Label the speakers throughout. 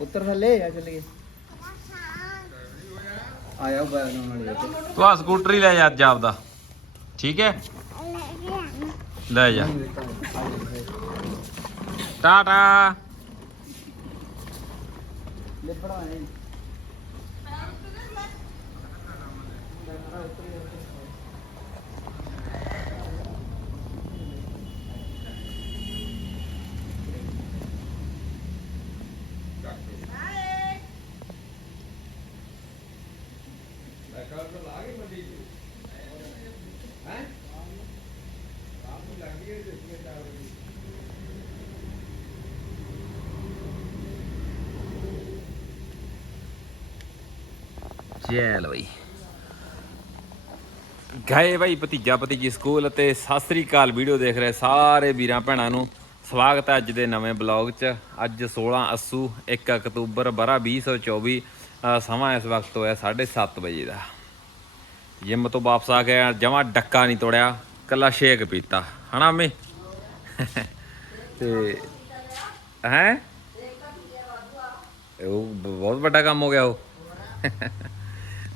Speaker 1: ਉੱਤਰ ਥੱਲੇ ਆ ਚੱਲ ਗਏ। ਆਇਆ ਬਾਹਰ ਨੂੰ ਵਾਲੀ ਵਿੱਚ
Speaker 2: ਤੂੰ ਆ ਸਕੂਟਰ ਹੀ ਲੈ ਜਾ ਅੱਜ ਆਪਦਾ। ਠੀਕ ਹੈ? ਲੈ ਜਾ। ਟਾਟਾ।
Speaker 1: ਲਿਬੜਾ ਹੈ?
Speaker 2: ਚੱਲ ਬਈ। ਗਏ ਬਈ ਭਤੀਜਾ ਭਤੀਜੀ ਸਕੂਲ ਅਤੇ ਸਤਿ ਸ੍ਰੀ ਅਕਾਲ ਵੀਡੀਓ ਦੇਖ ਰਹੇ ਸਾਰੇ ਵੀਰਾਂ ਭੈਣਾਂ ਨੂੰ। ਸਵਾਗਤ ਹੈ ਅੱਜ ਦੇ ਨਵੇਂ ਬਲੌਗ 'ਚ। ਅੱਜ 16 ਅਸੂ 1 ਅਕਤੂਬਰ ਬਰਾ 2024 ਅ, ਸਮਾਂ ਇਸ ਵਕਤ ਹੋਇਆ 7:30 ਵਜੇ ਦਾ। ਜਿਮ ਤੋਂ ਵਾਪਸ ਆ ਕੇ ਜਮਾ ਡੱਕਾ ਨਹੀਂ ਤੋੜਿਆ ਕੱਲਾ ਸ਼ੇਕ ਪੀਤਾ। ਹਨਾ ਅੰਮੀ ਤੇ ਹੈ? ਉਹ ਬਹੁਤ ਵੱਡਾ ਕੰਮ ਹੋ ਗਿਆ ਉਹ।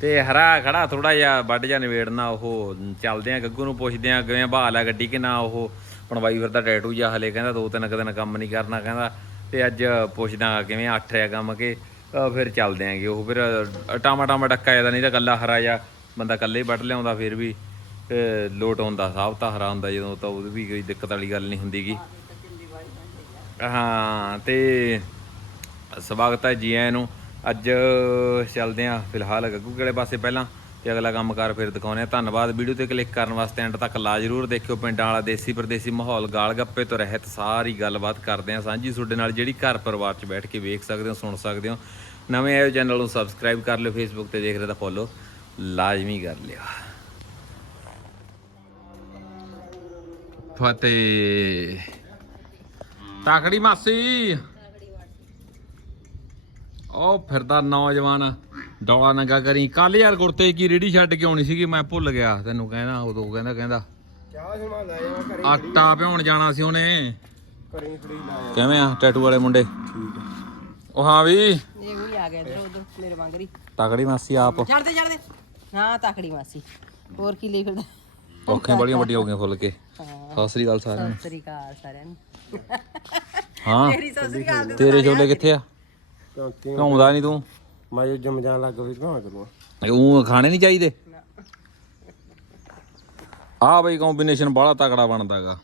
Speaker 2: ਤੇ ਹਰਾ ਖੜਾ ਥੋੜਾ ਜਿਹਾ ਵੱਡ ਜਾ ਨਵੇੜਨਾ ਉਹ ਚੱਲਦੇ ਆ, ਗੱਗੂ ਨੂੰ ਪੁੱਛਦੇ ਆ, ਕਿਵੇਂ ਬਹਾਲ ਆ ਗੱਡੀ ਕਿ ਨਾ, ਉਹ ਪਣਵਾਈ ਫਿਰਦਾ ਟੈਟੂ ਜਾਂ ਹਲੇ ਕਹਿੰਦਾ, ਦੋ ਤਿੰਨ ਕੁ ਦਿਨ ਕੰਮ ਨਹੀਂ ਕਰਨਾ ਕਹਿੰਦਾ। ਤੇ ਅੱਜ ਪੁੱਛਦਾ ਕਿਵੇਂ ਅੱਠ ਰਿਆ ਕੰਮ ਕਿ ਫਿਰ ਚੱਲਦੇ ਆਂਗੇ, ਉਹ ਫਿਰ ਟਾਮਾ ਟਾਮਾ ਡੱਕਾ ਜਾਂਦਾ ਨਹੀਂ ਤਾਂ ਕੱਲਾ ਹਰਾ ਜਾ ਬੰਦਾ ਇਕੱਲੇ ਹੀ ਵੱਢ ਲਿਆਉਂਦਾ, ਫਿਰ ਵੀ ਲੋਟ ਹੁੰਦਾ ਸਾਬ ਤਾਂ ਹਰਾ ਹੁੰਦਾ ਜਦੋਂ ਤਾਂ ਉਹਦੀ ਵੀ ਕੋਈ ਦਿੱਕਤ ਵਾਲੀ ਗੱਲ ਨਹੀਂ ਹੁੰਦੀਗੀ ਹਾਂ, ਤੇ ਸਵਾਗਤ ਹੈ ਜੀ ਆਇਆਂ ਨੂੰ। ਅੱਜ ਚੱਲਦੇ ਆਂ ਫਿਲਹਾਲ ਗੱਗੂ ਕਿਹੜੇ ਪਾਸੇ ਪਹਿਲਾਂ, ਤੇ ਅਗਲਾ ਕੰਮ ਕਰ ਫਿਰ ਦਿਖਾਉਨੇ ਆ ਧੰਨਵਾਦ। ਵੀਡੀਓ ਤੇ ਕਲਿੱਕ ਕਰਨ ਵਾਸਤੇ ਐਂਡ ਤੱਕ ਲਾ ਜਰੂਰ ਦੇਖਿਓ। ਪਿੰਡਾਂ ਵਾਲਾ, ਦੇਸੀ ਪਰਦੇਸੀ ਮਾਹੌਲ, ਗਾਲ ਗੱਪੇ ਤੋਂ ਰਹਿਤ ਸਾਰੀ ਗੱਲਬਾਤ ਕਰਦੇ ਆਂ ਸਾਂਝੀ ਤੁਹਾਡੇ ਨਾਲ ਜਿਹੜੀ ਘਰ ਪਰਿਵਾਰ 'ਚ ਬੈਠ ਕੇ ਵੇਖ ਸਕਦੇ ਹੋ, ਸੁਣ ਸਕਦੇ ਹੋ। ਨਵੇਂ ਆਏ ਚੈਨਲ ਨੂੰ ਸਬਸਕ੍ਰਾਈਬ ਕਰ ਲਿਓ ਫੇਸਬੁੱਕ ਤੇ ਦੇਖ ਰਹੇ ਤਾਂ ਫੋਲੋ ਲਾਜ਼ਮੀ ਕਰ ਲਿਓ ਫਤਿਹ। ਤਾਕੜੀ ਮਾਸੀ। ਉਹ ਫਿਰਦਾ ਨੌਜਵਾਨ ਡੌਲਾ ਨੰਗਾ ਕਰੀ। ਕੱਲ ਯਾਰ ਗੁਰਤੇ ਕੀ ਰੇੜੀ ਛੱਡ ਕੇ ਆਉਣੀ ਸੀਗੀ ਮੈਂ ਭੁੱਲ ਗਿਆ। ਤੈਨੂੰ ਕਹਿੰਦਾ ਉਦੋਂ ਕਹਿੰਦਾ ਕਹਿੰਦਾ। ਆਟਾ ਭਿਉਣ ਜਾਣਾ ਸੀ ਉਹਨੇ। ਕਿਵੇਂ ਆ ਟੈਟੂ ਵਾਲੇ ਮੁੰਡੇ? ਉਹ ਹਾਂ ਵੀ।
Speaker 3: ਇਹ ਵੀ ਆ ਗਿਆ ਇਧਰ ਉਧਰ ਮੇਰੇ ਵਾਂਗਰੀ
Speaker 2: ਤਾਕੜੀ ਮਾਸੀ ਆਪ।
Speaker 3: ਛੱਡ ਦੇ ਛੱਡ ਦੇ। ਹਾਂ ਤਾਕੜੀ ਮਾਸੀ। ਹੋਰ ਕੀ ਲਈ ਫਿਰਦਾ?
Speaker 2: ਔਖੀਆਂ ਬੜੀਆਂ ਵੱਡੀਆਂ ਹੋ ਗਈਆਂ ਫੁੱਲ ਕੇ।
Speaker 3: ਹਾਂ।
Speaker 2: ਸਤਿ ਸ੍ਰੀ ਅਕਾਲ ਸਾਰਿਆਂ ਨੂੰ।
Speaker 3: ਸਤਿ ਸ੍ਰੀ ਅਕਾਲ ਸਾਰਿਆਂ ਨੂੰ।
Speaker 2: ਹਾਂ।
Speaker 3: ਤੇਰੀ ਸਤਿ ਸ੍ਰੀ ਅਕਾਲ
Speaker 2: ਤੇਰੇ ਛੋਲੇ ਕਿੱਥੇ ਆ? ਘੁੰਮਦਾ ਨਹੀਂ ਤੂੰ?
Speaker 1: ਮੈਂ ਜੋ ਜਮ ਜਾਣ ਲੱਗ ਵੀ ਕਹਾਂ ਕਰੂੰਗਾ
Speaker 2: ਉਹ ਖਾਣੇ ਨਹੀਂ ਚਾਹੀਦੇ? ਆ ਬਈ ਕੰਬੀਨੇਸ਼ਨ ਬੜਾ ਤਕੜਾ ਬਣਦਾ ਹੈਗਾ।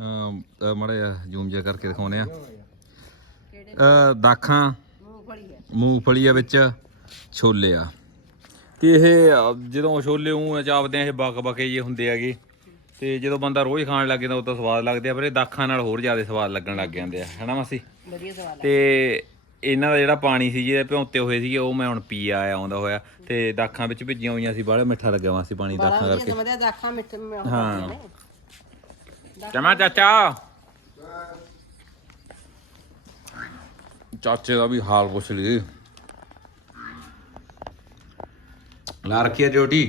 Speaker 2: ਅਮ ਮੜਾ ਜਿਹਾ ਜ਼ੂਮ ਜਿਹਾ ਕਰਕੇ ਦਿਖਾਉਨੇ ਆ ਅ ਦਾਖਾਂ।
Speaker 3: ਮੂੰਗਫਲੀ
Speaker 2: ਆ ਵਿੱਚ ਛੋਲੇ ਆ। ਤੇ ਇਹ ਜਦੋਂ ਛੋਲੇ ਉਹ ਚਾਪਦੇ ਆ ਇਹ ਬਕ ਬਕੇ ਜੇ ਹੁੰਦੇ ਹੈਗੇ ਤੇ ਜਦੋਂ ਬੰਦਾ ਰੋਜ਼ ਖਾਣ ਲੱਗ ਜਾਂਦਾ ਉਹ ਤਾਂ ਸਵਾਦ ਲੱਗਦੇ ਆ ਪਰ ਇਹ ਦਾਖਾਂ ਨਾਲ ਹੋਰ ਜ਼ਿਆਦਾ ਸਵਾਦ ਲੱਗਣ ਲੱਗ ਜਾਂਦੇ ਆ ਹੈਨਾ ਮਾਸੀ?
Speaker 3: ਵਧੀਆ
Speaker 2: ਤੇ ਇਹਨਾਂ ਦਾ ਜਿਹੜਾ ਪਾਣੀ ਸੀ ਜਿਹਦੇ ਭਿਉਂਤੇ ਹੋਏ ਸੀਗੇ ਉਹ ਮੈਂ ਹੁਣ ਪੀ ਆਇਆ ਆਉਂਦਾ ਹੋਇਆ ਤੇ ਦਾਖਾਂ ਵਿੱਚ ਭਿੱਜੀਆਂ ਹੋਈਆਂ ਸੀ ਬਾਹਲਾ ਮਿੱਠਾ ਲੱਗਿਆ ਵਾ ਸੀ ਪਾਣੀ ਦਾਖਾਂ ਕਰਕੇ।
Speaker 3: ਦਾਖਾਂ ਮਿੱਠੇ
Speaker 2: ਹਾਂ। ਜਮਾ ਚਾਚਾ। ਚਾਚੇ ਦਾ ਵੀ ਹਾਲ ਪੁੱਛ ਲਈ ਲਾ ਰੱਖੀ ਹੈ ਡਿਊਟੀ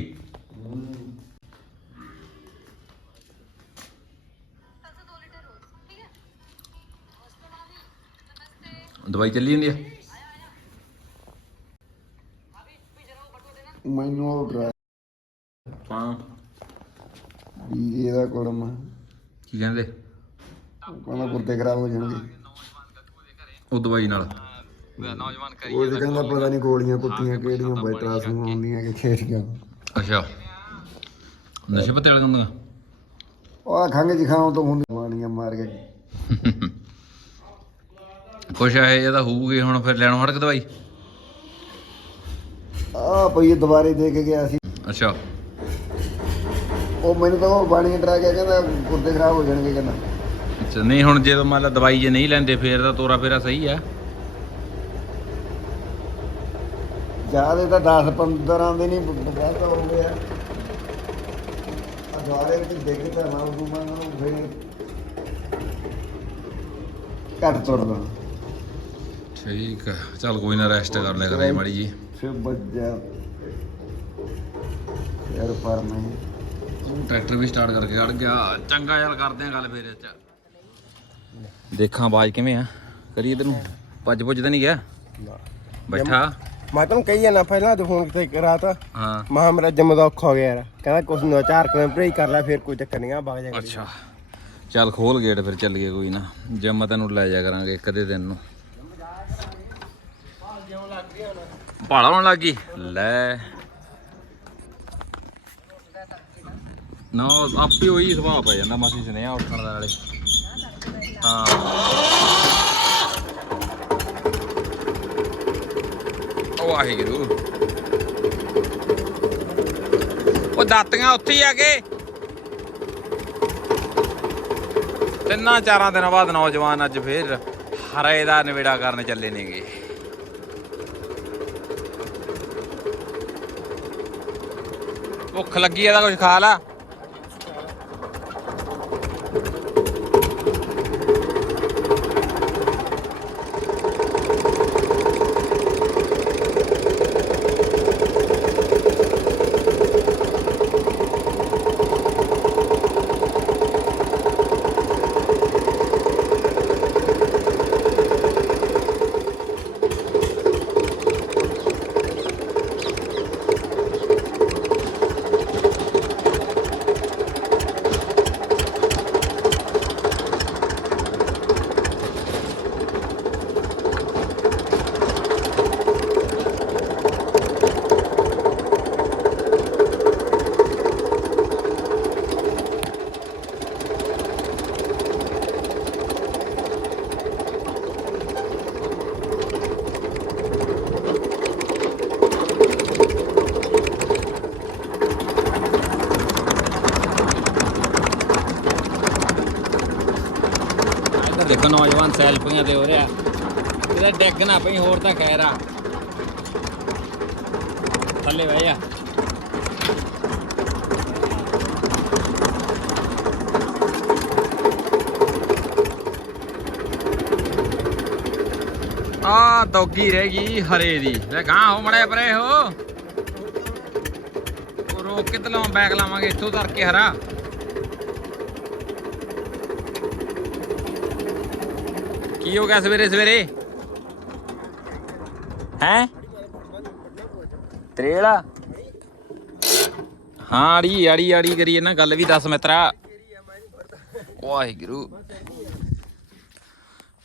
Speaker 2: ਦਵਾਈ ਚੱਲੀ ਜਾਂਦੀ ਆ?
Speaker 4: ਮੈਨੂੰ ਉਹ ਡਰਾ
Speaker 2: ਹਾਂ।
Speaker 4: ਵੀ ਇਹਦਾ ਕੁੜਮ
Speaker 2: ਕੀ ਕਹਿੰਦੇ?
Speaker 4: ਕਹਿੰਦਾ ਗੁਰਦੇ ਖਰਾਬ ਹੋ ਜਾਣਗੇ।
Speaker 2: ਉਹ ਦਵਾਈ ਨਾਲ।
Speaker 4: ਉਹ ਤੇ ਕਹਿੰਦਾ ਪਤਾ ਨਹੀਂ ਗੋਲੀਆਂ ਕੁੱਤੀਆਂ ਕਿਹੜੀਆਂ ਬੈਟਰਾ ਨੂੰ ਆਉਂਦੀਆਂ ਕਿ ਖੇੜੀਆਂ
Speaker 2: ਅੱਛਾ। ਨਸ਼ੇ ਪੱਤੇ ਵਾਲੇ ਹੁੰਦੀਆਂ
Speaker 4: ਉਹ ਖੰਗ ਜ਼ੁਕਾਮ ਤੋਂ ਹੁੰਦੀ ਬਾਣੀਆਂ ਮਾਰ ਕੇ।
Speaker 2: ਕੁਛ ਹੈ ਇਹਦਾ ਹੋਊਗੀ ਹੁਣ ਫਿਰ ਲੈਣੋਂ ਹਟਕ ਦਵਾਈ?
Speaker 4: ਆ ਪਈ ਦੁਬਾਰੇ ਦੇ ਕੇ ਗਿਆ ਸੀ।
Speaker 2: ਅੱਛਾ।
Speaker 4: ਉਹ ਮੈਨੂੰ ਤਾਂ ਉਹ ਬਾਣੀਆਂ ਡਰਾ ਕੇ ਕਹਿੰਦਾ ਗੁਰਦੇ ਖਰਾਬ ਹੋ ਜਾਣਗੇ ਕਹਿੰਦਾ।
Speaker 2: ਅੱਛਾ ਨਹੀਂ ਹੁਣ ਜੇ ਮੰਨ ਲਾ ਦਵਾਈ ਜੇ ਨਹੀਂ ਲੈਂਦੇ ਫੇਰ ਤਾਂ ਤੋਰਾ ਫੇਰਾ ਸਹੀ ਆ।
Speaker 4: ਜਿਆਦੇ ਤਾਂ 10 15 ਦੇ ਨਹੀਂ ਬਹੁਤ ਹੋ ਗਿਆ। ਆ ਦੁਬਾਰੇ ਵਿੱਚ ਦੇਖ ਤਾਂ ਨਾ ਉਹ ਮਨ ਨੂੰ ਫੇਰ ਘੱਟ ਤੁਰਦਾ।
Speaker 2: ਠੀਕ ਆ। ਚੱਲ ਕੋਈ ਨਾ ਰੈਸਟ ਕਰ ਲਿਆ ਕਰੇ ਮਾੜੀ ਜੀ
Speaker 4: ਫਿਰ ਬੱਜਾ ਯਾਰ ਪਰ ਮੈਂ
Speaker 2: ਟਰੈਕਟਰ ਵੀ ਸਟਾਰਟ ਕਰਕੇ ਖੜ ਗਿਆ। ਚੰਗਾ ਯਾਰ ਕਰਦੇ ਆ ਗੱਲ ਫੇਰ ਇਹ ਚ। ਦੇਖਾਂ ਆਵਾਜ਼ ਕਿਵੇਂ ਆ। ਕਰੀ ਇਧਰ ਨੂੰ ਭੱਜ ਭੁੱਜ ਤਾਂ ਨਹੀਂ ਗਿਆ?
Speaker 1: ਨਾ।
Speaker 2: ਬੈਠਾ।
Speaker 1: ਮੈਂ ਤੈਨੂੰ ਕਹੀ ਜਾਣਾ ਪਹਿਲਾਂ ਤੇ ਫੋਨ ਕਿਤੇ ਰਾਤ
Speaker 2: ਹਾਂ।
Speaker 1: ਮਹਾ ਮੇਰਾ ਜੰਮ ਦਾ ਔਖਾ ਹੋ ਗਿਆ ਯਾਰ। ਕਹਿੰਦਾ ਕੁਛ ਨਾ ਚਾਰ ਕਿਵੇਂ ਭਰੇ ਕਰ ਲੈ ਫਿਰ ਕੋਈ ਚੱਕਰ ਨਹੀਂ ਆ ਵਗ ਜਾ
Speaker 2: ਅੱਛਾ। ਚੱਲ ਖੋਲ ਗੇਟ ਫਿਰ ਚੱਲੀਏ ਕੋਈ ਨਾ। ਜਿਮ ਤੈਨੂੰ ਲੈ ਜਾ ਕਰਾਂਗੇ ਇੱਕ ਅੱਧੇ ਦਿਨ ਨੂੰ। ਭਾਲਾ ਹੋਣ ਲੱਗੀ ਲੈ। ਨਾ ਆਪੇ ਉਹੀ ਸੁਭਾਅ ਪੈ ਜਾਂਦਾ ਮਾਸੀ ਸੁਨੇਹਾ ਉੱਠਣ ਦਾ ਨਾਲੇ। ਹਾਂ। ਵਾਹਿਗੁਰੂ। ਉਹ ਦਾਤੀਆਂ ਉੱਥੇ ਹੀ ਆ ਕੇ ਤਿੰਨਾਂ ਚਾਰਾਂ ਦਿਨਾਂ ਬਾਅਦ ਨੌਜਵਾਨ ਅੱਜ ਫੇਰ ਹਰੇ ਦਾ ਨਿਵੇੜਾ ਕਰਨ ਚੱਲੇ ਨੇਗੇ। ਭੁੱਖ ਲੱਗੀ ਆ ਤਾਂ ਕੁਝ ਖਾ ਲਾ ਇੱਧਰ ਦੇਖੋ ਨੌਜਵਾਨ ਤੇ ਹੋ ਰਿਹਾ ਇਹਦਾ ਡੈਗ ਨਾ ਪਈ, ਹੋਰ ਤਾਂ ਖੈਰ ਆ। ਥੱਲੇ ਬਹਿ ਜਾ। ਆ ਦੌਗੀ ਰਹਿ ਗਈ ਹਰੇ ਦੀ। ਲੈ ਗਾਂ ਹੋ ਮੜੇ ਪਰੇ ਹੋ। ਰੋਕ ਕੇ ਤੇ ਲਾਉਂ ਬੈਗ ਲਾਵਾਂਗੇ, ਇੱਥੋਂ ਧਰ ਕੇ ਹਰਾ। ਕੀ ਹੋ ਗਿਆ ਸਵੇਰੇ ਸਵੇਰੇ? ਹੈ? ਤਰੇੜਾ ਹਾਂ ਆੜੀ ਆੜੀ ਆੜੀ ਕਰੀਏ ਨਾ ਗੱਲ ਵੀ ਦੱਸ ਮਿੱਤਰਾ। ਵਾਹਿਗੁਰੂ।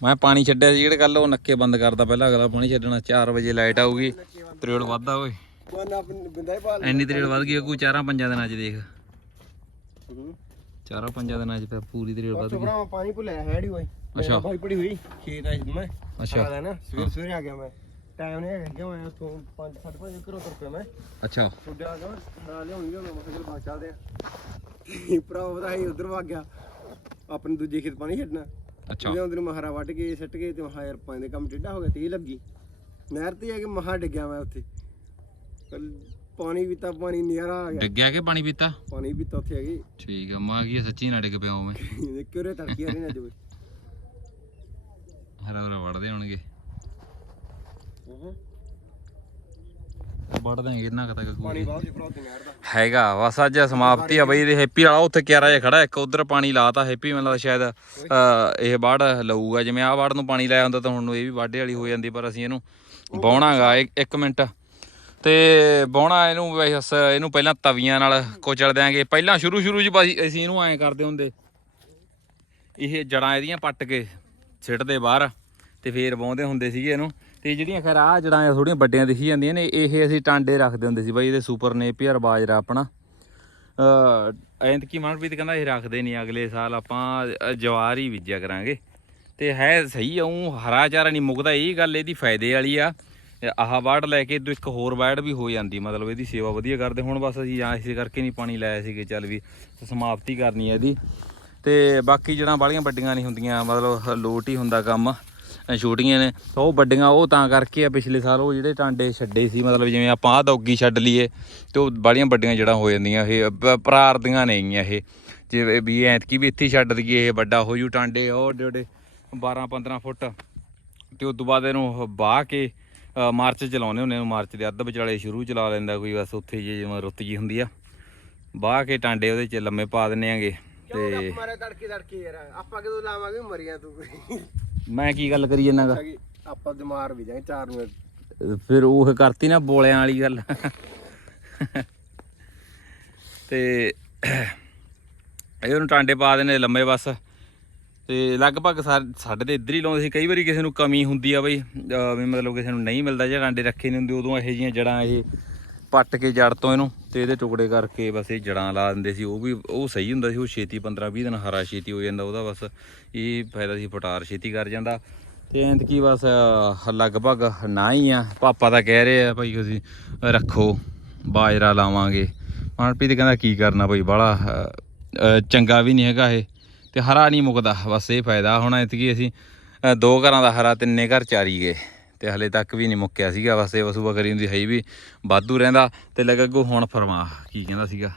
Speaker 2: ਮੈਂ ਪਾਣੀ ਛੱਡਿਆ ਸੀ ਜਿਹੜੇ ਕੱਲ ਉਹ ਨੱਕੇ ਬੰਦ ਕਰਦਾ ਪਹਿਲਾਂ ਅਗਲਾ ਪਾਣੀ ਛੱਡਣਾ 4 ਵਜੇ ਲਾਈਟ ਆਊਗੀ। ਤਰੇੜ ਵੱਧਦਾ ਓਏ। ਐਨੀ ਤਰੇੜ ਵੱਧ ਗਈ ਕੋਈ ਚਾਰਾਂ ਪੰਜਾਂ ਦਿਨਾਂ 'ਚ ਦੇਖ। ਚਾਰਾਂ ਪੰਜਾਂ ਦਿਨਾਂ 'ਚ ਪੂਰੀ ਤਰੇੜ ਵੱਧ ਗਈ।
Speaker 1: ਪਾਣੀ ਭੁੱਲਿਆ ਹੈੜੀ ਓਏ
Speaker 2: ਅੱਛਾ।
Speaker 1: ਭਾਈ ਪੜੀ ਹੋਈ ਖੇਤ ਸੀ ਮੈਂ।
Speaker 2: ਅੱਛਾ।
Speaker 1: ਆ ਨਾ ਸਵੇਰ ਸਵੇਰੇ ਆ ਗਿਆ ਮੈਂ। ਟਾਈਮ ਨਹੀਂ ਹੈਗਾ ਕਿ ਮੈਂ ਉੱਥੋਂ? 5 5:30 ਘਰੋਂ ਤੁਰ ਪਿਆ ਮੈਂ।
Speaker 2: ਅੱਛਾ।
Speaker 1: ਛੁੱਟੇ ਆ ਗਿਆ ਨਾਲ ਲਿਆਉਣੀ ਲਿਆਉਣਾ ਮੈਂ ਚਲ ਬਾਅਦ ਚੱਲਦੇ ਆ। ਭਰਾ ਉਹਦਾ ਹੀ ਉਧਰ ਵਗ ਗਿਆ। ਆਪਣੇ ਦੂਜੇ ਖੇਤ ਪਾਣੀ ਛੱਡਣਾ।
Speaker 2: ਅੱਛਾ।
Speaker 1: ਉਹਦੇ ਅੰਦਰ ਮਹਾਰਾ ਵੱਢ ਕੇ ਸੱਟ ਕੇ ਤੇ ਮਹਾ ਯਾਰ ਪਾਣੀ ਦੇ ਕੰਮ ਟੇਢਾ ਹੋ ਗਿਆ ਤੇ ਲੱਗੀ। ਨਹਿਰ ਤੇ ਆ ਕੇ ਮਹਾ ਡਿੱਗਿਆ ਮੈਂ ਉੱਥੇ। ਪਾਣੀ ਵੀ ਤਾਂ ਪਾਣੀ ਨਿਆਰਾ ਆ ਗਿਆ।
Speaker 2: ਡਿੱਗਿਆ ਕਿ ਪਾਣੀ ਪੀਤਾ?
Speaker 1: ਪਾਣੀ ਵੀ ਤਾਂ ਉੱਥੇ ਆ ਗਈ
Speaker 2: ਠੀਕ ਆ ਮਾਂ ਕੀ ਸੱਚੀ ਨਾ ਡਿੱਗ ਪਿਆ ਮੈਂ
Speaker 1: ਕਿਉਰੇ ਤੜਕੀ ਆ ਰਹੀ ਨਾ ਜੋ
Speaker 2: ਹਰਾ ਹਰਾ ਵੜਦੇ ਹੋਣਗੇ। ਵੜ ਦਾਂਗੇ ਕਿੰਨਾ ਕਤਾ
Speaker 1: ਪਾਣੀ ਬਾਹਰ ਚ ਭਰਾ ਤੇ ਨਹਿਰ ਦਾ।
Speaker 2: ਹੈਗਾ ਬਸ ਅੱਜ ਸਮਾਪਤੀ ਆ ਬਈ ਇਹਦੇ ਹੈਪੀ ਵਾਲਾ ਉੱਥੇ ਕਿਆਰਾ ਜਿਹਾ ਖੜਾ ਇੱਕ ਉਧਰ ਪਾਣੀ ਲਾਤਾ ਹੈਪੀ ਮੈਨੂੰ ਲੱਗਦਾ ਸ਼ਾਇਦ ਇਹ ਬਾੜ ਲਊਗਾ ਜਿਵੇਂ ਆਹ ਬਾੜ ਨੂੰ ਪਾਣੀ ਲਾਇਆ ਹੁੰਦਾ ਤਾਂ ਹੁਣ ਨੂੰ ਇਹ ਵੀ ਵਾਢੇ ਵਾਲੀ ਹੋ ਜਾਂਦੀ ਪਰ ਅਸੀਂ ਇਹਨੂੰ ਬਾਉਣਾਗਾ ਇੱਕ ਮਿੰਟ। ਤੇ ਬਾਉਣਾ ਇਹਨੂੰ ਬਸ ਇਹਨੂੰ ਪਹਿਲਾਂ ਤਵੀਆਂ ਨਾਲ ਕੁਚਲ ਦਿਆਂਗੇ। ਪਹਿਲਾਂ ਸ਼ੁਰੂ ਸ਼ੁਰੂ 'ਚ ਬਸ ਅਸੀਂ ਇਹਨੂੰ ਐਂ ਕਰਦੇ ਹੁੰਦੇ। ਇਹ ਜੜਾਂ ਇਹਦੀਆਂ ਪੱਟ ਕੇ ਸਿੱਟਦੇ ਬਾਹਰ ਤੇ ਫੇਰ ਬਾਉਂਦੇ ਹੁੰਦੇ ਸੀਗੇ ਇਹਨੂੰ। ਤੇ ਜਿਹੜੀਆਂ ਖੈਰ ਆ ਜੜਾਂ ਥੋੜੀਆਂ ਵੱਡੀਆਂ ਦਿਖੀ ਜਾਂਦੀਆਂ ਨੇ, ਇਹ ਅਸੀਂ ਟਾਂਡੇ ਰੱਖਦੇ ਹੁੰਦੇ ਸੀ ਬਾਈ, ਇਹਦੇ ਸੁਪਰ ਨੇਪੀਅਰ ਬਾਜਰਾ ਆਪਣਾ। ਅ ਐਂਤਕੀ ਮਨਪ੍ਰੀਤ ਕਹਿੰਦਾ ਇਹ ਰੱਖਦੇ ਨਹੀਂ, ਅਗਲੇ ਸਾਲ ਆਪਾਂ ਜਵਾਰ ਹੀ ਬੀਜਿਆ ਕਰਾਂਗੇ। ਤੇ ਹੈ ਸਹੀ ਆ ਹਰਾ ਚਾਰਾ ਨਹੀਂ ਮੁੱਕਦਾ, ਇਹ ਗੱਲ ਇਹਦੀ ਫਾਇਦੇ ਵਾਲੀ ਆ। ਆਹ ਬਾੜ ਲੈ ਕੇ ਤੋਂ ਇੱਕ ਹੋਰ ਬਾੜ ਵੀ ਹੋ ਜਾਂਦੀ, ਮਤਲਬ ਇਹਦੀ ਸੇਵਾ ਵਧੀਆ ਕਰਦੇ। ਹੁਣ ਬਸ ਅਸੀਂ ਜਾਂ ਇਸੇ ਕਰਕੇ ਨਹੀਂ ਪਾਣੀ ਲਾਇਆ ਸੀਗੇ, ਚੱਲ ਵੀ ਸਮਾਪਤੀ ਕਰਨੀ ਹੈ ਇਹਦੀ। ਤੇ ਬਾਕੀ ਜਿਹੜਾ ਬਾਲੀਆਂ ਵੱਡੀਆਂ ਨਹੀਂ ਹੁੰਦੀਆਂ, ਮਤਲਬ ਲੋਟ ਹੀ ਹੁੰਦਾ ਕੰਮ ਛੋਟੀਆਂ ਨੇ। ਤਾਂ ਉਹ ਵੱਡੀਆਂ, ਉਹ ਤਾਂ ਕਰਕੇ ਆ ਪਿਛਲੇ ਸਾਲ ਉਹ ਜਿਹੜੇ ਟਾਂਡੇ ਛੱਡੇ ਸੀ, ਮਤਲਬ ਜਿਵੇਂ ਆਪਾਂ ਆਹ ਦੌਗੀ ਛੱਡ ਲਈਏ, ਤੇ ਉਹ ਬਾਲੀਆਂ ਵੱਡੀਆਂ ਜਿਹੜਾ ਹੋ ਜਾਂਦੀਆਂ ਇਹ ਪ- ਪਰਾਰ ਨੇ ਗੀਆਂ ਇਹ। ਜਿਵੇਂ ਵੀ ਐਤਕੀ ਵੀ ਇੱਥੇ ਹੀ ਛੱਡ ਦਈਏ ਇਹ ਵੱਡਾ ਹੋ ਜੂ ਟਾਂਡੇ, ਉਹ ਡੇ ਡੇ 12 15 ਫੁੱਟ, ਤੇ ਉਸ ਤੋਂ ਬਾਅਦ ਇਹਨੂੰ ਬਾਹ ਕੇ ਮਾਰਚ ਚਲਾਉਂਦੇ ਹੁੰਦੇ ਨੂੰ ਮਾਰਚ ਦੇ ਅੱਧ ਵਿਚਾਲੇ ਸ਼ੁਰੂ ਚਲਾ ਲੈਂਦਾ ਕੋਈ, ਬਸ ਉੱਥੇ ਜੇ ਜਿਵੇਂ ਰੁੱਤ ਜੀ ਹੁੰਦੀ ਆ। ਬਾਹ ਕੇ ਟਾਂਡੇ ਉਹਦੇ ਚ ਲੰਮੇ ਪਾ ਦਿੰਨੇ ਆਂਗੇ। ਤੇ
Speaker 1: ਮਾਰੇ ਤੜਕੇ ਤੜਕੇ ਯਾਰ? ਆਪਾਂ ਕਦੋਂ ਲਾਵਾਂਗੇ? ਮਰੀਆਂ ਤੂੰ।
Speaker 2: ਮੈਂ ਕੀ ਗੱਲ ਕਰੀ ਜੰਨਾਗਾ
Speaker 1: ਕਿ ਆਪਾਂ ਬਿਮਾਰ ਵੀ ਜਾਏ ਚਾਰ ਮਿੰਟ।
Speaker 2: ਫਿਰ ਉਹ ਕਰਤੀ ਨਾ ਬੋਲਿਆਂ ਵਾਲੀ ਗੱਲ। ਤੇ ਇਹਨੂੰ ਟਾਂਡੇ ਪਾ ਦੇਣੇ ਲੰਮੇ ਬਸ। ਤੇ ਲਗਭਗ ਸਾਡੇ ਤੇ ਇੱਧਰ ਹੀ ਲਾਉਂਦੇ ਸੀ। ਕਈ ਵਾਰੀ ਕਿਸੇ ਨੂੰ ਕਮੀ ਹੁੰਦੀ ਆ ਬਈ ਵੀ ਮਤਲਬ ਕਿਸੇ ਨੂੰ ਨਹੀਂ ਮਿਲਦਾ ਜਾਂ ਟਾਂਡੇ ਰੱਖੇ ਨਹੀਂ ਹੁੰਦੇ ਉਦੋਂ ਇਹੋ ਜਿਹੀਆਂ ਜੜਾਂ ਇਹ ਪੱਟ ਕੇ ਜੜ ਤੋਂ ਇਹਨੂੰ ਤੇ ਇਹਦੇ ਟੁਕੜੇ ਕਰਕੇ ਬਸ ਇਹ ਜੜਾਂ ਲਾ ਦਿੰਦੇ ਸੀ, ਉਹ ਵੀ, ਉਹ ਸਹੀ ਹੁੰਦਾ ਸੀ, ਉਹ ਛੇਤੀ 15 20 ਦਿਨ ਹਰਾ ਛੇਤੀ ਹੋ ਜਾਂਦਾ, ਉਹਦਾ ਬਸ ਇਹ ਫਾਇਦਾ ਸੀ ਪਟਾਰ ਛੇਤੀ ਕਰ ਜਾਂਦਾ। ਤੇ ਐਂਤ ਕੀ ਬਸ ਲਗਭਗ ਨਾ ਹੀ ਆ। ਪਾਪਾ ਤਾਂ ਕਹਿ ਰਹੇ ਆ, ਭਾਈ ਤੁਸੀਂ ਰੱਖੋ, ਬਾਜਰਾ ਲਾਵਾਂਗੇ। ਮਨਪ੍ਰੀਤ ਕਹਿੰਦਾ, ਕੀ ਕਰਨਾ ਭਾਈ ਬਾਲਾ ਚੰਗਾ ਵੀ ਨਹੀਂ ਹੈਗਾ ਇਹ। ਤੇ ਹਰਾ ਨਹੀਂ ਮੁੱਕਦਾ, ਬਸ ਇਹ ਫਾਇਦਾ। ਹੁਣ ਐਤਕੀ ਅਸੀਂ ਦੋ ਘਰਾਂ ਦਾ ਹਰਾ, ਤਿੰਨੇ ਘਰ ਚਾਰੀ ਗਏ। ਤੇ ਹਲੇ ਤੱਕ ਵੀ ਨਹੀਂ ਮੁੱਕਿਆ ਸੀਗਾ ਬਸ ਇਹ ਵਸੂ ਬਕਰੀ ਹੁੰਦੀ ਹੈ ਵੀ ਵਾਧੂ ਰਹਿੰਦਾ ਤੇ ਲੱਗੋ ਹੁਣ ਫਰਮਾ ਕੀ ਕਹਿੰਦਾ ਸੀਗਾ?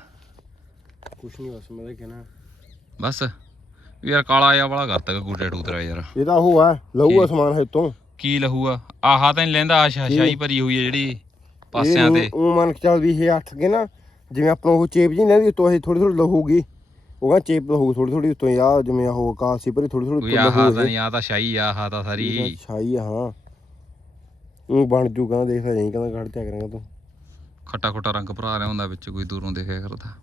Speaker 1: ਕੁਛ ਨਹੀਂ ਬਸ ਮੈਂ ਤਾਂ ਕਹਿਣਾ।
Speaker 2: ਬਸ ਵੀ ਯਾਰ ਕਾਲਾ ਜਿਹਾ ਵਾਲਾ ਕਰਤਾ ਗੂਟੇ ਟੂਤਰਾ ਯਾਰ।
Speaker 1: ਇਹ ਤਾਂ ਉਹ ਆ ਲਹੂ ਅਸਮਾਨ ਹੈ ਤੋਂ
Speaker 2: ਕੀ ਲਹੂਆ ਆਹਾ ਤਾਂ ਨਹੀਂ ਲੈਂਦਾ ਆ ਸ਼ਾਹੀ ਭਰੀ ਹੋਈ ਹੈ ਜਿਹੜੀ ਪਾਸਿਆਂ ਤੇ।
Speaker 1: ਉਹ ਮੰਨ ਚੱਲ ਵੀ ਇਹ ਅੱਠ ਕੇ ਨਾ ਜਿਵੇਂ ਆਪਾਂ ਉਹ ਚੇਪ ਜੀ ਲੈਂਦੀ ਉੱਤੋਂ ਇਹ ਥੋੜੀ ਥੋੜੀ ਲਹੂਗੀ। ਉਹ ਕਹਿੰਦਾ ਚੇਪ ਲਹੂ ਥੋੜੀ ਥੋੜੀ ਉੱਤੋਂ ਆ ਜਿਵੇਂ ਉਹ ਕਾਸੀ ਭਰੀ ਥੋੜੀ ਥੋੜੀ ਉੱਤੋਂ
Speaker 2: ਆਹਾ
Speaker 1: ਲਹੂ
Speaker 2: ਤਾਂ ਨਹੀਂ ਆ ਤਾਂ ਸ਼ਾਹੀ ਆ ਆਹਾ ਤਾਂ ਸਾਰੀ।
Speaker 1: ਆ ਹਾਂ। ਉਹ ਬਣ ਜੂ ਕਹਿੰਦਾ ਦੇਖਦਾ ਜਾਈ ਕਹਿੰਦਾ ਕੱਢ ਤਿਆ ਕਰਾਂਗਾ ਤੂੰ।
Speaker 2: ਖੱਟਾ ਖੱਟਾ ਰੰਗ ਭਰਾ ਰਿਹਾ ਹੁੰਦਾ ਵਿੱਚ ਕੋਈ ਦੂਰੋਂ ਦੇਖਿਆ ਕਰਦਾ।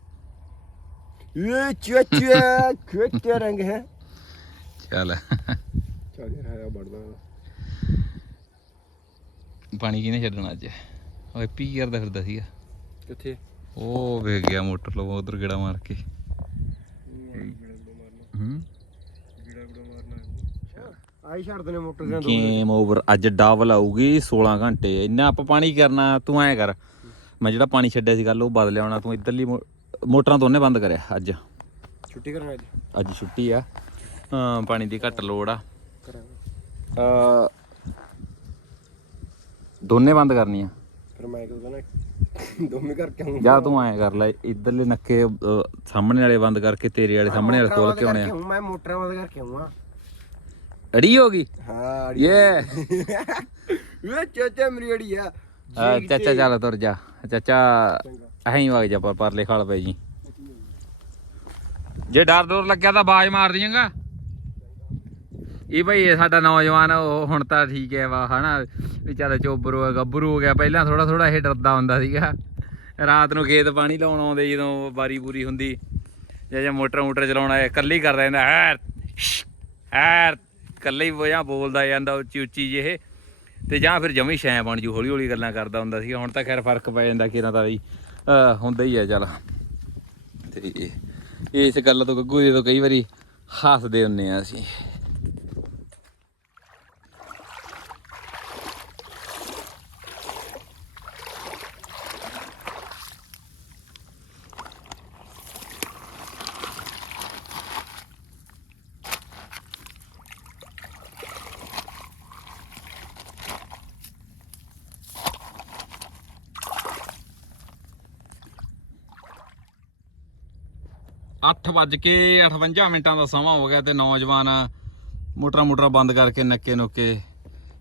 Speaker 1: ਇਹ ਚੁੱਚਾ ਚੁੱਚਾ ਰੰਗ ਹੈ।
Speaker 2: ਚੱਲ।
Speaker 1: ਚੱਲ ਯਾਰ ਬੜਦਾ
Speaker 2: ਪਾਣੀ ਕਿਹਨੇ ਛੱਡਣਾ ਅੱਜ? ਓਏ ਪੀ ਕਰਦਾ ਫਿਰਦਾ ਸੀਗਾ।
Speaker 1: ਕਿੱਥੇ?
Speaker 2: ਉਹ ਵੇਖ ਗਿਆ ਮੋਟਰ ਲੋ ਉਧਰ ਗੇੜਾ ਮਾਰ ਕੇ। ਹੂੰ?
Speaker 1: ਆਈ ਦਨੇ ਮੋਟਰ
Speaker 2: ਗੇਮ ਓਵਰ ਅੱਜ ਡਬਲ ਆਊਗੀ 16 ਘੰਟੇ। ਇੰਨਾ ਆਪਾਂ ਪਾਣੀ ਕਰਨਾ ਤੂੰ ਐ ਕਰ। ਮੈਂ ਜਿਹੜਾ ਪਾਣੀ ਛੱਡਿਆ ਸੀ ਕੱਲ ਉਹ ਬਦਲਿਆ ਹੋਣਾ। ਤੂੰ ਇੱਧਰਲੀ ਮੋ- ਮੋਟਰਾਂ ਉਹਨੇ ਬੰਦ ਕਰਿਆ ਅੱਜ।
Speaker 1: ਛੁੱਟੀ ਕਰਾਂਗੇ ਅੱਜ
Speaker 2: ਅੱਜ ਛੁੱਟੀ ਆ। ਪਾਣੀ ਦੀ ਘੱਟ ਲੋੜ ਆ।
Speaker 1: ਕਰਾਂਗੇ।
Speaker 2: ਅ ਦੋਨੇ ਬੰਦ ਕਰਨੀਆਂ
Speaker 1: ਫਿਰ ਮੈਂ ਕਿਹਾ ਨਾ ਦੋਵੇਂ ਕਰਕੇ ਆਉਂਗਾ
Speaker 2: ਜਾਂ ਤੂੰ ਐ ਕਰ ਲੈ ਇਧਰਲੇ ਨੱਕੇ ਅ, ਸਾਹਮਣੇ ਵਾਲੇ ਬੰਦ ਕਰਕੇ ਤੇਰੇ ਵਾਲੇ ਸਾਹਮਣੇ ਵਾਲੇ ਖੋਲ ਕੇ ਆਉਣੇ ਆ।
Speaker 1: ਮੈਂ ਮੋਟਰਾਂ ਵਾਲਾ ਕਰਕੇ ਆਉਂਗਾ
Speaker 2: ਅੜੀ ਹੋ ਗਈ?
Speaker 1: ਇਹ ਚਾਚਾ ਮੇਰੀ ਅੜੀ ਆ।
Speaker 2: ਆ, ਚਾਚਾ ਚੱਲ ਤੁਰ ਜਾ। ਚਾਚਾ ਅਹੀਂ ਵਗ ਜਾ ਪਰ ਪਰਲੇ ਖਾਲ ਪੈ ਜੀ। ਜੇ ਡਰ ਡੋਰ ਲੱਗਿਆ ਤਾਂ ਬਾਜ ਮਾਰ ਦਿਆਂਗਾ ਇਹ ਭਾਈ ਇਹ ਸਾਡਾ ਨੌਜਵਾਨ ਉਹ ਹੁਣ ਤਾਂ ਠੀਕ ਹੈ ਵਾ ਹਨਾ। ਵੀ ਚੱਲ ਚੋਬਰੂ ਹੈ ਗੱਭਰੂ ਹੋ ਗਿਆ। ਪਹਿਲਾਂ ਥੋੜਾ ਥੋੜਾ ਇਹ ਡਰਦਾ ਹੁੰਦਾ ਸੀਗਾ। ਰਾਤ ਨੂੰ ਖੇਤ ਪਾਣੀ ਲਾਉਣ ਆਉਂਦੇ ਜਦੋਂ ਬਾਰੀ ਪੂਰੀ ਹੁੰਦੀ। ਜਾਂ ਜਾਂ ਮੋਟਰ ਮੋਟਰ ਚਲਾਉਣਾ ਇਕੱਲੇ ਕਰਦਾ ਰਹਿੰਦਾ ਹੈਰ ਹੈਰ। ਇਕੱਲੇ ਹੀ ਬੋਝਾਂ ਬੋਲਦਾ ਜਾਂਦਾ ਉੱਚੀ ਉੱਚੀ ਜਿਹੇ। ਤੇ ਜਾਂ ਫਿਰ ਜਮੀ ਸ਼ੈ ਬਣ ਜੂ, ਹੌਲੀ ਹੌਲੀ ਗੱਲਾਂ ਕਰਦਾ ਹੁੰਦਾ ਸੀ। ਹੁਣ ਤਾਂ ਖੈਰ ਫ਼ਰਕ ਪੈ ਜਾਂਦਾ ਕਿਰਾਂ ਦਾ ਵੀ ਹੁੰਦਾ ਹੀ ਹੈ ਚੱਲ। ਤੇ ਇਸ ਗੱਲ ਤੋਂ ਗੱਗੂ ਜੀ ਤੋਂ ਕਈ ਵਾਰੀ ਹੱਸਦੇ ਹੁੰਨੇ ਆ ਅਸੀਂ ਅੱਠ ਵੱਜ ਕੇ 58 ਮਿੰਟਾਂ ਦਾ ਸਮਾਂ ਹੋ ਗਿਆ ਤੇ ਨੌਜਵਾਨ ਮੋਟਰਾਂ ਮੋਟਰਾਂ ਬੰਦ ਕਰਕੇ ਨੱਕੇ ਨੁੱਕੇ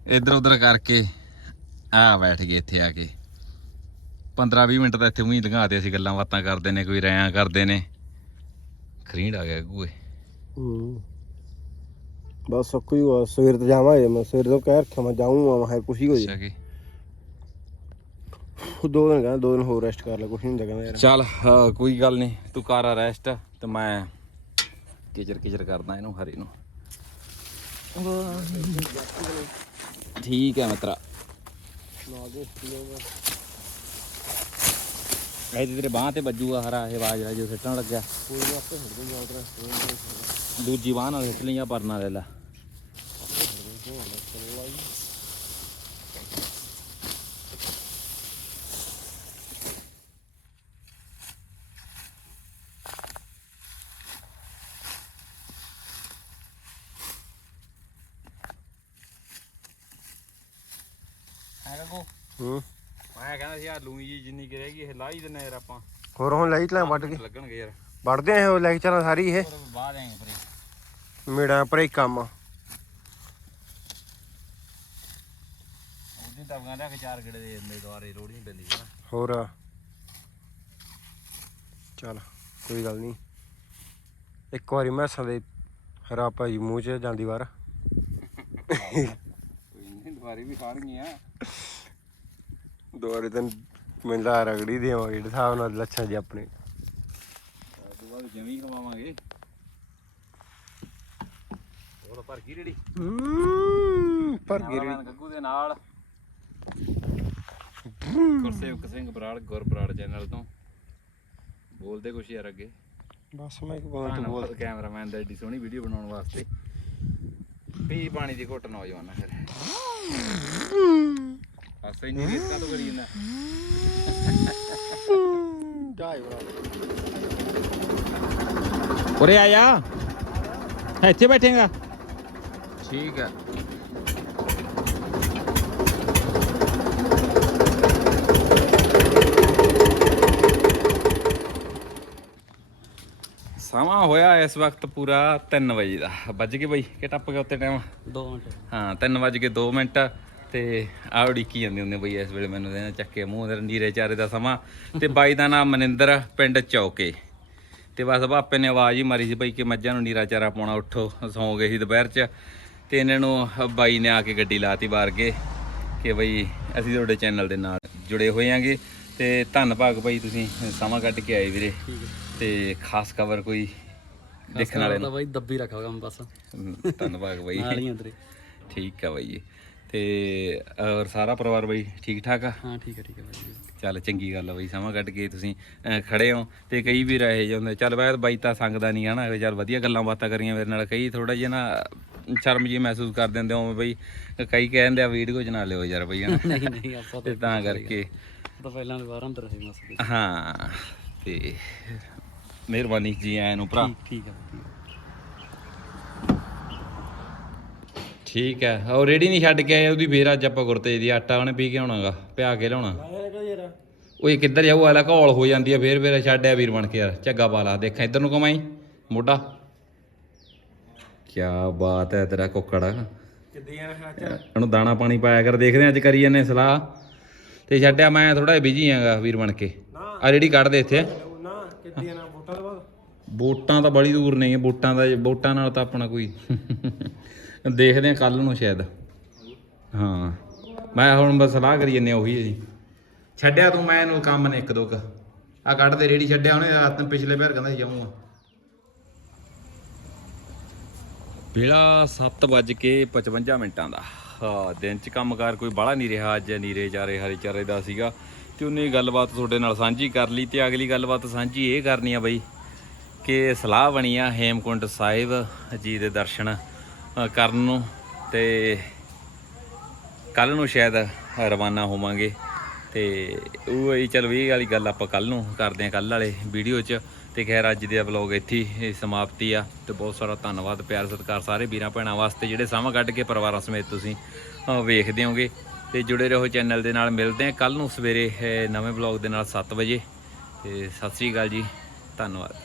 Speaker 2: ਇੱਧਰ ਉੱਧਰ ਕਰਕੇ ਆ ਬੈਠ ਗਏ ਇੱਥੇ ਆ ਕੇ। 15 20 ਮਿੰਟ ਤਾਂ ਇੱਥੇ ਉਹੀ ਲੰਘਾਤੇ ਅਸੀਂ ਗੱਲਾਂ ਬਾਤਾਂ ਕਰਦੇ ਨੇ ਕੋਈ ਰਿਆਂ ਕਰਦੇ ਨੇ। ਖਰੀਂਡ ਆ ਗਿਆ ਗੂਏ।
Speaker 1: ਹੂੰ। ਬਸ ਕੋਈ ਸਵੇਰ ਤੇ ਜਾਵਾਂਗੇ ਮੈਂ ਸਵੇਰ ਤੋਂ ਕਹਿ ਰੱਖਿਆ ਮੈਂ ਜਾਊਂਗਾ ਮੈਂ ਕੁਛ ਹੀ ਹੋ
Speaker 2: ਅੱਛਾ
Speaker 1: ਦੋ ਦਿਨ ਕਹਿੰਦਾ ਦੋ ਦਿਨ ਹੋਰ ਰੈਸਟ ਕਰ ਲੈ ਕੁਛ ਨਹੀਂ ਹੁੰਦਾ ਕਹਿੰਦਾ ਯਾਰ।
Speaker 2: ਚੱਲ ਕੋਈ ਗੱਲ ਨਹੀਂ ਤੂੰ ਕਰ ਰੈਸਟ ਤੇ ਮੈਂ ਕਿਚਰ ਕਿਚਰ ਕਰਦਾ ਇਹਨੂੰ ਹਰੀ ਨੂੰ। ਠੀਕ ਹੈ ਮਿੱਤਰਾ। ਇਹ ਤੇਰੇ ਬਾਹ ਤੇ ਵੱਜੂਗਾ ਹਰਾ ਇਹ ਆਵਾਜ਼ ਆ ਜੋ ਸਿੱਟਣ ਲੱਗਿਆ। ਦੂਜੀ ਬਾਹ ਨਾਲ ਸਿੱਟ ਲਈਆਂ ਪਰਨਾ ਲੈ ਲੈ ਹੈਗਾ ਕੋ
Speaker 1: ਹੂੰ
Speaker 2: ਮੈਂ ਕਹਿੰਦਾ ਸੀ ਆ ਲੂਈ ਜੀ ਜਿੰਨੀ ਲਾ ਦਿੰਨੇ ਯਾਰ ਆਪਾਂ।
Speaker 1: ਹੋਰ ਹੁਣ ਲਈ ਤਲਾਂ ਵੱਢ ਕੇ।
Speaker 2: ਲੱਗਣਗੇ ਯਾਰ।
Speaker 1: ਵੱਢਦੇ ਆ ਉਹ ਲੈਕਚਰਾਂ ਸਾਰੀ ਇਹ?
Speaker 2: ਪਰ ਬਾਅਦ ਆਏ ਪਰੇ।
Speaker 1: ਮੇੜਾ ਪਰ ਕੰਮ ਆ।
Speaker 2: ਉਹਦੀ ਤਾਂ ਕਹਿੰਦਾ ਕਿ ਚਾਰ ਗੇੜੇ ਦੇ ਦਿੰਦੇ ਦੁਆਰੇ ਲੋੜ ਨਹੀਂ ਪੈਂਦੀ ਹੈ ਨਾ
Speaker 1: ਹੋਰ। ਚੱਲ ਕੋਈ ਗੱਲ ਨਹੀਂ। ਇੱਕ ਵਾਰੀ ਮੈਸਾਂ ਦੇ ਹਰਾ ਭਾਈ ਮੂੰਹ 'ਚ ਜਾਂਦੀ ਵਾਰ।
Speaker 2: ਕੋਈ ਨਹੀਂ ਦੁਬਾਰੇ ਵੀ ਖਾਣਗੀਆਂ
Speaker 1: ਦੁਆਰੇ ਤਾਂ ਲਾ ਰਗੜੀ ਦੇਵਾਂਗੇ ਜਿਹੜੇ ਹਿਸਾਬ ਨਾਲ ਲੱਛਣ ਜੀ ਆਪਣੇ।
Speaker 2: ਜਮੀ ਖਵਾਵਾਂਗੇ ਉਹ ਰੇੜੀ?
Speaker 1: ਪਰ
Speaker 2: ਗੱਗੂ ਦੇ ਨਾਲ। ਗੁਰਸੇਵਕ ਸਿੰਘ ਬਰਾੜ ਗੁਰ ਬਰਾੜ ਚੈਨਲ ਤੋਂ। ਬੋਲਦੇ ਕੁਛ ਯਾਰ ਅੱਗੇ।
Speaker 1: ਬਸ ਮੈਂ ਇੱਕ ਬਾਤ ਬੋਲ
Speaker 2: ਧੰਨਵਾਦ ਕੈਮਰਾਮੈਨ ਦਾ ਏਡੀ ਸੋਹਣੀ ਵੀਡੀਓ ਬਣਾਉਣ ਵਾਸਤੇ। ਪੀ ਪਾਣੀ ਦੀ ਘੁੱਟ ਨੌਜਵਾਨ ਫਿਰ। ਹਾਸੇ ਨਹੀਂ ਰੀਤ ਕਾ ਕਰੀ ਜਾਂਦਾ
Speaker 1: ਜਾਏ ਬਰਾ
Speaker 2: ਉਰੇ ਆ ਜਾ ਇੱਥੇ ਬੈਠੇਗਾ ਠੀਕ ਹੈ ਸਮਾਂ ਹੋਇਆ ਇਸ ਵਕਤ ਪੂਰਾ 3 ਵਜੇ ਦਾ ਵੱਜ ਗਏ ਬਈ ਕਿ ਟੱਪ ਗਿਆ ਉੱਤੇ ਟਾਈਮ
Speaker 3: 2 ਮਿੰਟ
Speaker 2: ਹਾਂ 3 ਵਜ ਕੇ 2 ਮਿੰਟ ਤੇ ਆ ਉਡੀਕੀ ਜਾਂਦੇ ਹੁੰਦੇ ਬਈ ਇਸ ਵੇਲੇ ਮੈਨੂੰ ਦੇਣਾ ਚੱਕੇ ਮੂੰਹ ਦੇ ਨੀਰੇ ਚਾਰੇ ਦਾ ਸਮਾਂ। ਤੇ ਬਾਈ ਦਾ ਨਾਮ ਮਨਿੰਦਰ ਪਿੰਡ ਚੌਕੇ। ਤੇ ਬਸ ਬਾਪੇ ਨੇ ਆਵਾਜ਼ ਹੀ ਮਾਰੀ ਸੀ ਬਈ ਕਿ ਮੱਝਾਂ ਨੂੰ ਨੀਰਾ ਚਾਰਾ ਪਾਉਣਾ ਉੱਠੋ ਸੌਂ ਗਏ ਸੀ ਦੁਪਹਿਰ 'ਚ। ਤੇ ਇਹਨਾਂ ਨੂੰ ਬਾਈ ਨੇ ਆ ਕੇ ਗੱਡੀ ਲਾਤੀ ਬਾਹਰ ਕੇ ਕਿ ਬਈ ਅਸੀਂ ਤੁਹਾਡੇ ਚੈਨਲ ਦੇ ਨਾਲ ਜੁੜੇ ਹੋਏ ਆਂਗੇ। ਤੇ ਧੰਨਵਾਦ ਬਾਈ ਤੁਸੀਂ ਸਮਾਂ ਕੱਢ ਕੇ ਆਏ ਵੀਰੇ। ਤੇ ਖਾਸ ਖਬਰ ਕੋਈ ਦੇਖਣ ਵਾਲੇ ਨੂੰ?
Speaker 5: ਬਾਈ ਦੱਬੀ ਰੱਖਾ ਕੰਮ ਬਸ।
Speaker 2: ਧੰਨਵਾਦ ਬਾਈ।
Speaker 5: ਨਾਲ ਹੀ ਅੰਦਰੇ
Speaker 2: ਠੀਕ ਆ ਬਾਈ। ਤੇ ਔਰ ਸਾਰਾ ਪਰਿਵਾਰ ਬਾਈ ਠੀਕ ਠਾਕ ਆ?
Speaker 5: ਹਾਂ ਠੀਕ ਹੈ ਠੀਕ ਹੈ ਬਾਈ
Speaker 2: ਚੱਲ ਚੰਗੀ ਗੱਲ ਆ ਬਾਈ ਸਮਾਂ ਕੱਢ ਕੇ ਤੁਸੀਂ ਅਹ, ਖੜੇ ਹੋ ਤੇ ਕਈ ਵੀ ਰਹੇ ਜਾਂਦੇ ਚੱਲ ਬਾਈ ਬਾਈ ਤਾਂ ਸੰਗਦਾ ਨਹੀਂ ਹਨਾ ਚੱਲ ਵਧੀਆ ਗੱਲਾਂ ਬਾਤਾਂ ਕਰੀਆਂ ਮੇਰੇ ਨਾਲ ਕਈ ਥੋੜਾ ਜਿਹਾ ਨਾ ਸ਼ਰਮ ਜੀ ਮਹਿਸੂਸ ਕਰ ਦਿੰਦੇ ਹੋ ਬਈ ਕਈ ਕਹਿੰਦੇ ਆ ਵੀਡੀਓ ਚ ਨਾ ਲਿਓ ਯਾਰ ਬਈ ਹਨਾ।
Speaker 5: ਨਹੀਂ ਨਹੀਂ ਆਪਾਂ
Speaker 2: ਤੇ ਤਾਂ ਕਰਕੇ।
Speaker 5: ਉਹ ਤਾਂ ਪਹਿਲਾਂ ਦੇ ਬਾਹਰ ਅੰਦਰ ਸੀ ਮਸਲੇ
Speaker 2: ਹਾਂ ਤੇ ਮਿਹਰਬਾਨੀ ਜੀ ਆਇਆਂ ਨੂੰ ਭਰਾ।
Speaker 5: ਠੀਕ ਹੈ ਠੀਕ ਹੈ
Speaker 2: ਠੀਕ ਹੈ। ਉਹ ਰੇੜੀ ਨਹੀਂ ਛੱਡ ਕੇ ਆਏ ਉਹਦੀ ਫੇਰ ਅੱਜ ਆਪਾਂ ਗੁਰਤੇਜ ਦੀ ਆਟਾ ਉਹਨੇ ਪੀ ਕੇ ਆਉਣਾਗਾ ਪਿਆ ਕੇ ਲਿਆਉਣਾ। ਓਏ ਕਿੱਧਰ ਜਾਊ ਆਲਾ ਘੋਲ ਹੋ ਜਾਂਦੀ ਆ ਫੇਰ ਫੇਰ ਛੱਡਿਆ ਵੀਰ ਬਣ ਕੇ ਯਾਰ ਝੱਗਾ ਪਾ ਲਾ ਦੇਖਾਂ ਇੱਧਰ ਨੂੰ ਕਮਾਈ ਮੋਢਾ। ਕੀ ਬਾਤ ਹੈ ਤੇਰਾ ਕੁੱਕੜ। ਇਹਨੂੰ ਦਾਣਾ ਪਾਣੀ ਪਾਇਆ ਕਰ ਦੇਖਦੇ ਹਾਂ ਅੱਜ ਕਰੀ ਜਾਂਦੇ ਸਲਾਹ। ਤੇ ਛੱਡਿਆ ਮੈਂ ਥੋੜਾ ਬਿਜ਼ੀ ਆਂਗਾ ਵੀਰ ਬਣ ਕੇ। ਆ ਰੇੜੀ ਕੱਢ ਦੇ ਇੱਥੇ।
Speaker 1: ਨਾ ਕਿੱਦੀਆਂ ਨਾ ਬਾਅਦ?
Speaker 2: ਵੋਟਾਂ ਤਾਂ ਬੜੀ ਦੂਰ ਨਹੀਂ ਹੈ ਵੋਟਾਂ ਦਾ ਵੋਟਾਂ ਨਾਲ ਤਾਂ ਆਪਣਾ ਕੋਈ ਦੇਖਦੇ ਹਾਂ ਕੱਲ ਨੂੰ ਸ਼ਾਇਦ। ਹਾਂ। ਮੈਂ ਹੁਣ ਬਸ ਸਲਾਹ ਕਰੀ ਜੰਨੇ ਉਹੀ ਹੈ ਜੀ ਛੱਡਿਆ ਤੂੰ, ਮੈਂ ਇਹਨੂੰ ਕੰਮ ਨੇ ਇੱਕ ਦੋ ਕ। ਆ ਕੱਢ ਦੇ ਰੇੜੀ ਛੱਡਿਆ ਉਹਨੇ ਰਾਤ ਨੂੰ ਪਿਛਲੇ ਵਾਰ ਕਹਿੰਦਾ ਸੀ ਜਾਊਂਗਾ। ਵੇਲਾ 7:55 ਮਿੰਟਾਂ ਦਾ। ਹਾਂ, ਦਿਨ ਚ ਕੰਮਕਾਰ ਕੋਈ ਬਾਹਲਾ ਨਹੀਂ ਰਿਹਾ ਅੱਜ, ਨੀਰੇ ਚਾਰੇ, ਹਰੇ ਚਾਰੇ ਦਾ ਸੀਗਾ। ਤੇ ਉਹਨੇ ਗੱਲਬਾਤ ਤੁਹਾਡੇ ਨਾਲ ਸਾਂਝੀ ਕਰ ਲਈ ਤੇ ਅਗਲੀ ਗੱਲਬਾਤ ਸਾਂਝੀ ਇਹ ਕਰਨੀ ਆ ਬਈ ਕਿ ਸਲਾਹ ਬਣੀ ਆ ਹੇਮਕੁੰਟ ਸਾਹਿਬ ਜੀ ਦੇ ਦਰਸ਼ਨ। ਕਰਨ ਨੂੰ ਤੇ ਕੱਲ ਨੂੰ ਸ਼ਾਇਦ ਰਵਾਨਾ ਹੋਵਾਂਗੇ ਤੇ ਉਹ ਹੀ ਚਲੋ ਇਹ ਵਾਲੀ ਗੱਲ ਆਪਾਂ ਕੱਲ ਨੂੰ ਕਰਦੇ ਆ ਕੱਲ ਵਾਲੇ ਵੀਡੀਓ 'ਚ। ਤੇ ਖੈਰ ਅੱਜ ਦੇ ਵਲੌਗ ਇੱਥੇ ਹੀ ਸਮਾਪਤੀ ਆ ਤੇ ਬਹੁਤ ਸਾਰਾ ਧੰਨਵਾਦ, ਪਿਆਰ, ਸਤਿਕਾਰ ਸਾਰੇ ਵੀਰਾਂ ਭੈਣਾਂ ਵਾਸਤੇ ਜਿਹੜੇ ਸਮਾਂ ਕੱਢ ਕੇ ਪਰਿਵਾਰਾਂ ਸਮੇਤ ਤੁਸੀਂ ਵੇਖਦੇ ਹੋਗੇ ਤੇ ਜੁੜੇ ਰਹੋ ਚੈਨਲ ਦੇ ਨਾਲ, ਮਿਲਦੇ ਆ ਕੱਲ ਨੂੰ ਸਵੇਰੇ ਨਵੇਂ ਵਲੌਗ ਦੇ ਨਾਲ 7 ਵਜੇ। ਤੇ ਸਤਿ ਸ੍ਰੀ ਅਕਾਲ ਜੀ, ਧੰਨਵਾਦ।